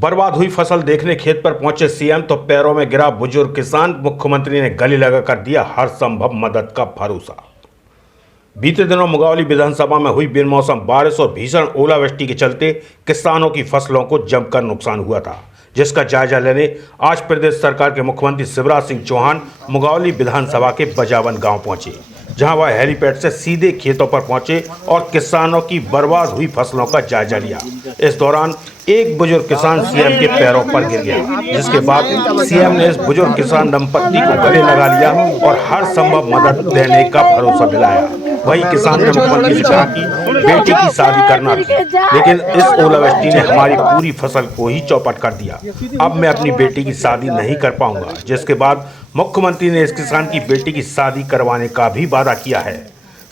बर्बाद हुई फसल देखने खेत पर पहुंचे सीएम तो पैरों में गिरा बुजुर्ग किसान। मुख्यमंत्री ने गले लगाकर दिया हर संभव मदद का भरोसा। बीते दिनों मुंगावली विधानसभा में हुई बेमौसम बारिश और भीषण ओलावृष्टि के चलते किसानों की फसलों को जमकर नुकसान हुआ था, जिसका जायजा लेने आज प्रदेश सरकार के मुख्यमंत्री शिवराज सिंह चौहान मुंगावली विधानसभा के बजावन गांव पहुंचे, जहां वह हेलीपैड से सीधे खेतों पर पहुंचे और किसानों की बर्बाद हुई फसलों का जायजा लिया। इस दौरान एक बुजुर्ग किसान सीएम के पैरों पर गिर गया, जिसके बाद सीएम ने इस बुजुर्ग किसान दंपत्ति को गले लगा लिया और हर संभव मदद देने का भरोसा दिलाया। वही किसान ने मुख्यमंत्री से कहा कि बेटी की शादी करना थी, लेकिन इस ओलावृष्टि ने हमारी पूरी फसल को ही चौपट कर दिया। अब मैं अपनी बेटी की शादी नहीं कर पाऊंगा। जिसके बाद मुख्यमंत्री ने इस किसान की बेटी की शादी करवाने का भी वादा किया है।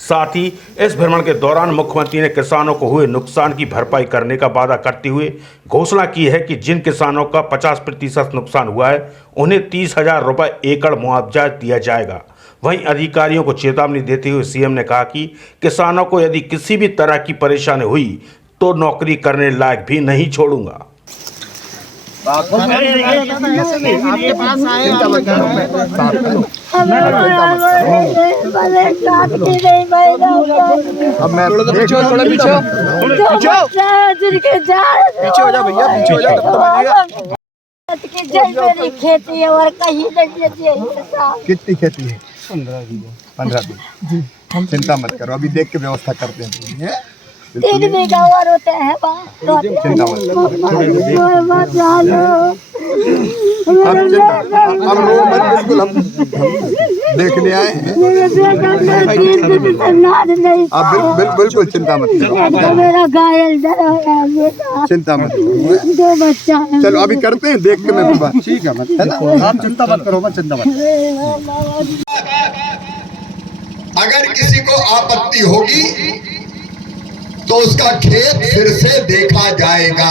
साथ ही इस भ्रमण के दौरान मुख्यमंत्री ने किसानों को हुए नुकसान की भरपाई करने का वादा करते हुए घोषणा की है कि जिन किसानों का 50% नुकसान हुआ है उन्हें 30,000 रुपये एकड़ मुआवजा दिया जाएगा। वहीं अधिकारियों को चेतावनी देते हुए सीएम ने कहा कि किसानों को यदि किसी भी तरह की परेशानी हुई तो नौकरी करने लायक भी नहीं छोड़ूंगा। आपके पास आए अब मैं थोड़ा पीछे हो जा भैया, पीछे हो जा। खेती है और कहीं कितनी खेती है? 15 बीघा। चिंता मत करो, अभी देख के व्यवस्था करते हैं। 3 बीघा और होते हैं। चिंता मत अब रो मत, बिल्कुल हम देखने आए हैं। अब बिल्कुल चिंता मत करो, मेरा घायल चिंता मत करो। 2 बच्चा है। चलो अभी करते हैं, देख के मैं बात। ठीक है, मत है ना, आप चिंता मत करो, मत चिंता मत। अगर किसी को आपत्ति होगी तो उसका खेत फिर से देखा जाएगा।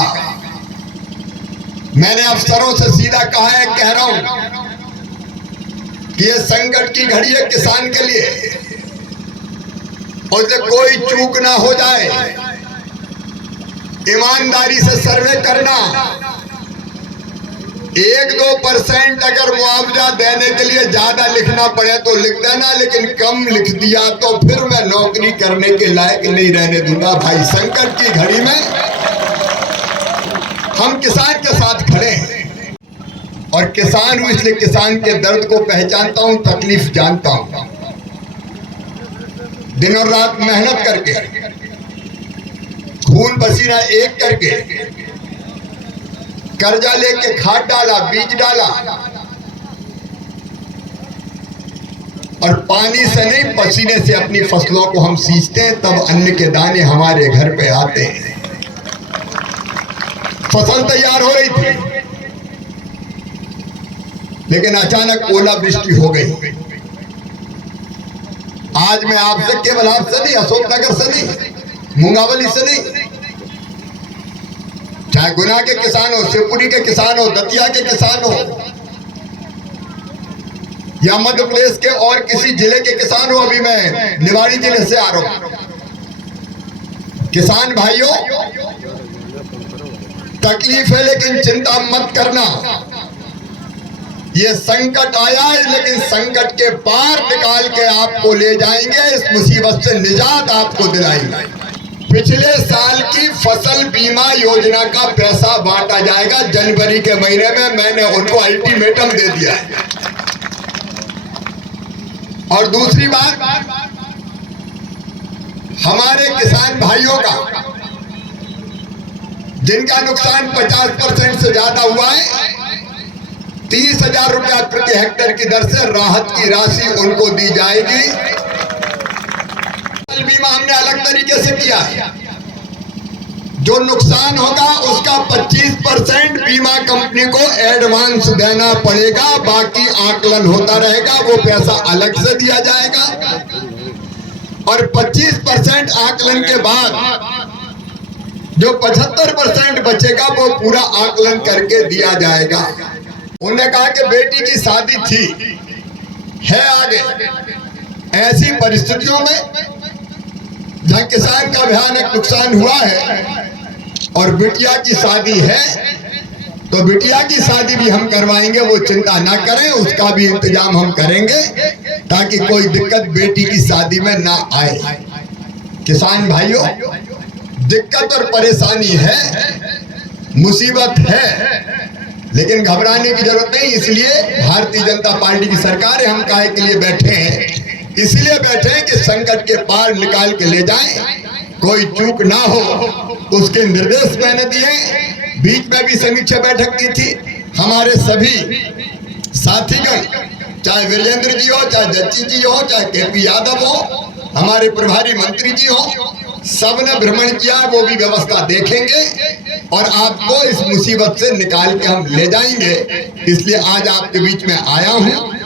मैंने अफसरों से सीधा कहा है, कह रहा हूं कि ये संकट की घड़ी है किसान के लिए, और जब कोई चूक ना हो जाए, ईमानदारी से सर्वे करना। 1-2% अगर मुआवजा देने के लिए ज्यादा लिखना पड़े तो लिख देना, लेकिन कम लिख दिया तो फिर मैं नौकरी करने के लायक नहीं रहने दूंगा। भाई, संकट की घड़ी में हम किसान के साथ खड़े हैं, और किसान हूं इसलिए किसान के दर्द को पहचानता हूं, तकलीफ जानता हूं। दिन और रात मेहनत करके, खून पसीना एक करके, कर्जा लेके खाद डाला, बीज डाला, और पानी से नहीं पसीने से अपनी फसलों को हम सींचते हैं, तब अन्न के दाने हमारे घर पे आते हैं। फसल तैयार हो रही थी, लेकिन अचानक ओलावृष्टि हो गई। आज मैं आपसे, केवल आपसे नहीं, अशोकनगर से नहीं, मुंगावली से नहीं, चाहे गुना के किसान हो, शिवपुरी के किसान हो, दतिया के किसान हो, या मध्य प्रदेश के और किसी जिले के किसान हो, अभी मैं निवाड़ी जिले से आ रहा हूं। किसान भाइयों, तकलीफ है लेकिन चिंता मत करना। ये संकट आया है, लेकिन संकट के पार निकाल के आपको ले जाएंगे, इस मुसीबत से निजात आपको दिलाएंगे। पिछले साल की फसल बीमा योजना का पैसा बांटा जाएगा जनवरी के महीने में। मैंने उनको अल्टीमेटम दे दिया है। और दूसरी बात, हमारे किसान भाइयों का जिनका नुकसान 50% से ज्यादा हुआ है, 30,000 रुपया प्रति हेक्टेयर की दर से राहत की राशि उनको दी जाएगी। बीमा हमने अलग तरीके से किया है। जो नुकसान होगा उसका 25% बीमा कंपनी को एडवांस देना पड़ेगा, बाकी आकलन होता रहेगा, वो पैसा अलग से दिया जाएगा। और 25% आकलन के बाद जो 75% बचेगा वो पूरा आकलन करके दिया जाएगा। उन्होंने कहा कि बेटी की शादी थी, है आगे, ऐसी परिस्थितियों में जहां किसान का भयानक नुकसान हुआ है और बिटिया की शादी है, तो बिटिया की शादी भी हम करवाएंगे, वो चिंता ना करें, उसका भी इंतजाम हम करेंगे ताकि कोई दिक्कत बेटी की शादी में ना आए। किसान भाइयों, दिक्कत और परेशानी है, मुसीबत है, लेकिन घबराने की जरूरत नहीं। इसलिए भारतीय जनता पार्टी की सरकार है, हम काहे के लिए बैठे हैं, इसलिए बैठे हैं कि संकट के पार निकाल के ले जाएं, कोई चूक ना हो, उसके निर्देश मैंने दिए। बीच में भी समीक्षा बैठक की थी, हमारे सभी साथीगण, चाहे वीरेंद्र जी हो, चाहे जच्ची जी हो, चाहे केपी यादव हो, हमारे प्रभारी मंत्री जी हो, सबने भ्रमण किया, वो भी व्यवस्था देखेंगे और आपको इस मुसीबत से निकाल के हम ले जाएंगे। इसलिए आज आपके बीच में आया हूं।